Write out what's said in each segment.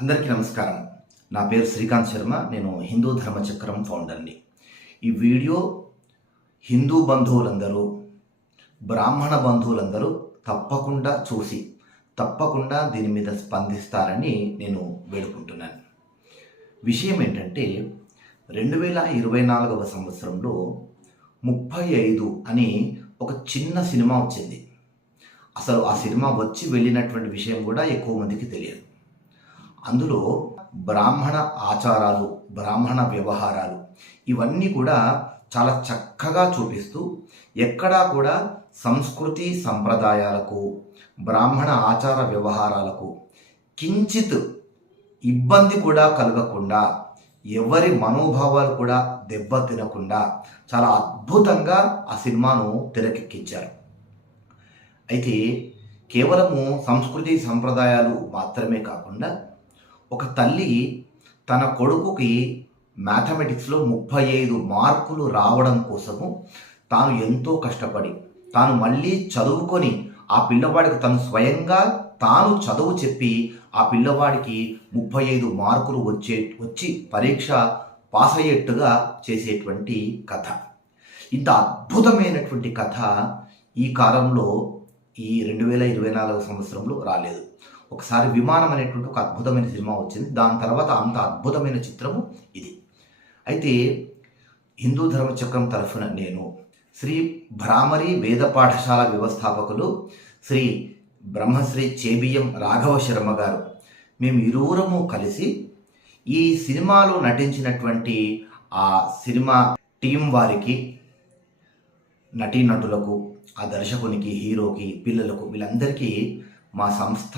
అందరికీ నమస్కారం. నా పేరు శ్రీకాంత్ శర్మ. నేను హిందూ ధర్మచక్రం ఫౌండర్ని. ఈ వీడియో హిందూ బంధువులందరూ, బ్రాహ్మణ బంధువులందరూ తప్పకుండా చూసి తప్పకుండా దీని మీద స్పందిస్తారని నేను వేడుకుంటున్నాను. విషయం ఏంటంటే 2024వ సంవత్సరంలో 35 అని ఒక చిన్న సినిమా వచ్చింది. అసలు ఆ సినిమా వచ్చి వెళ్ళినటువంటి విషయం కూడా ఎక్కువ మందికి తెలియదు. అందులో బ్రాహ్మణ ఆచారాలు, బ్రాహ్మణ వ్యవహారాలు ఇవన్నీ కూడా చాలా చక్కగా చూపిస్తూ ఎక్కడా కూడా సంస్కృతి సంప్రదాయాలకు, బ్రాహ్మణ ఆచార వ్యవహారాలకు కించిత్ ఇబ్బంది కూడా కలగకుండా, ఎవరి మనోభావాలు కూడా దెబ్బతినకుండా చాలా అద్భుతంగా ఆ సినిమాను తెరకెక్కించారు. అయితే కేవలము సంస్కృతి సంప్రదాయాలు మాత్రమే కాకుండా ఒక తల్లి తన కొడుకుకి మ్యాథమెటిక్స్లో 35 మార్కులు రావడం కోసము తాను ఎంతో కష్టపడి తాను మళ్ళీ చదువుకొని ఆ పిల్లవాడికి తను స్వయంగా తాను చదువు చెప్పి ఆ పిల్లవాడికి 35 మార్కులు వచ్చి పరీక్ష పాస్ అయ్యేట్టుగా చేసేటువంటి కథ. ఇంత అద్భుతమైనటువంటి కథ ఈ కాలంలో ఈ 2024 సంవత్సరంలో రాలేదు. ఒకసారి విమానం అనేటువంటి ఒక అద్భుతమైన సినిమా వచ్చింది. దాని తర్వాత అంత అద్భుతమైన చిత్రము ఇది. అయితే హిందూ ధర్మచక్రం తరఫున నేను శ్రీ భ్రామరి వేద పాఠశాల వ్యవస్థాపకులు శ్రీ బ్రహ్మశ్రీ చేబియం రాఘవ శర్మ గారు, మేము ఇరువురము కలిసి ఈ సినిమాలో నటించినటువంటి ఆ సినిమా టీం వారికి, నటీనటులకు, ఆ దర్శకునికి, హీరోకి, పిల్లలకు, వీళ్ళందరికీ మా సంస్థ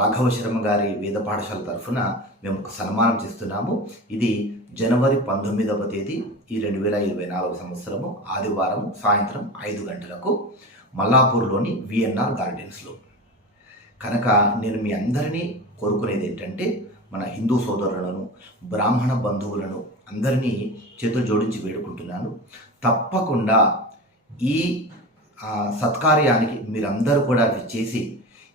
రాఘవ శర్మ గారి వేద పాఠశాల తరఫున మేము ఒక సన్మానం చేస్తున్నాము. ఇది జనవరి 19వ తేదీ ఈ 2024 సంవత్సరము ఆదివారం సాయంత్రం 5 గంటలకు మల్లాపూర్లోని విఎన్ఆర్ గార్డెన్స్లో. కనుక నేను మీ అందరినీ కోరుకునేది ఏంటంటే, మన హిందూ సోదరులను, బ్రాహ్మణ బంధువులను అందరినీ చేతులు జోడించి వేడుకుంటున్నాను. తప్పకుండా ఈ సత్కార్యానికి మీరందరూ కూడా చేసి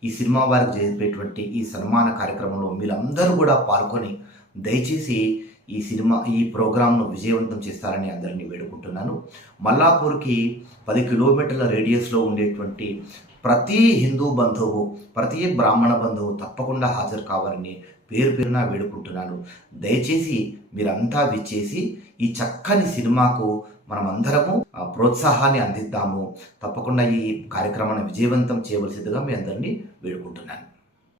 ఈ సినిమా వారికి జరిపేటువంటి ఈ సన్మాన కార్యక్రమంలో మీరందరూ కూడా పాల్గొని దయచేసి ఈ ప్రోగ్రాంను విజయవంతం చేస్తారని అందరినీ వేడుకుంటున్నాను. మల్లాపూర్కి 10 కిలోమీటర్ల రేడియస్లో ఉండేటువంటి ప్రతి హిందూ బంధువు, ప్రతి బ్రాహ్మణ బంధువు తప్పకుండా హాజరు కావాలని పేరున వేడుకుంటున్నాను. దయచేసి మీరంతా విచ్చేసి ఈ చక్కని సినిమాకు మనమందరము ప్రోత్సాహాన్ని అందిద్దాము. తప్పకుండా ఈ కార్యక్రమాన్ని విజయవంతం చేయవలసిందిగా మీ అందరినీ వేడుకుంటున్నాను.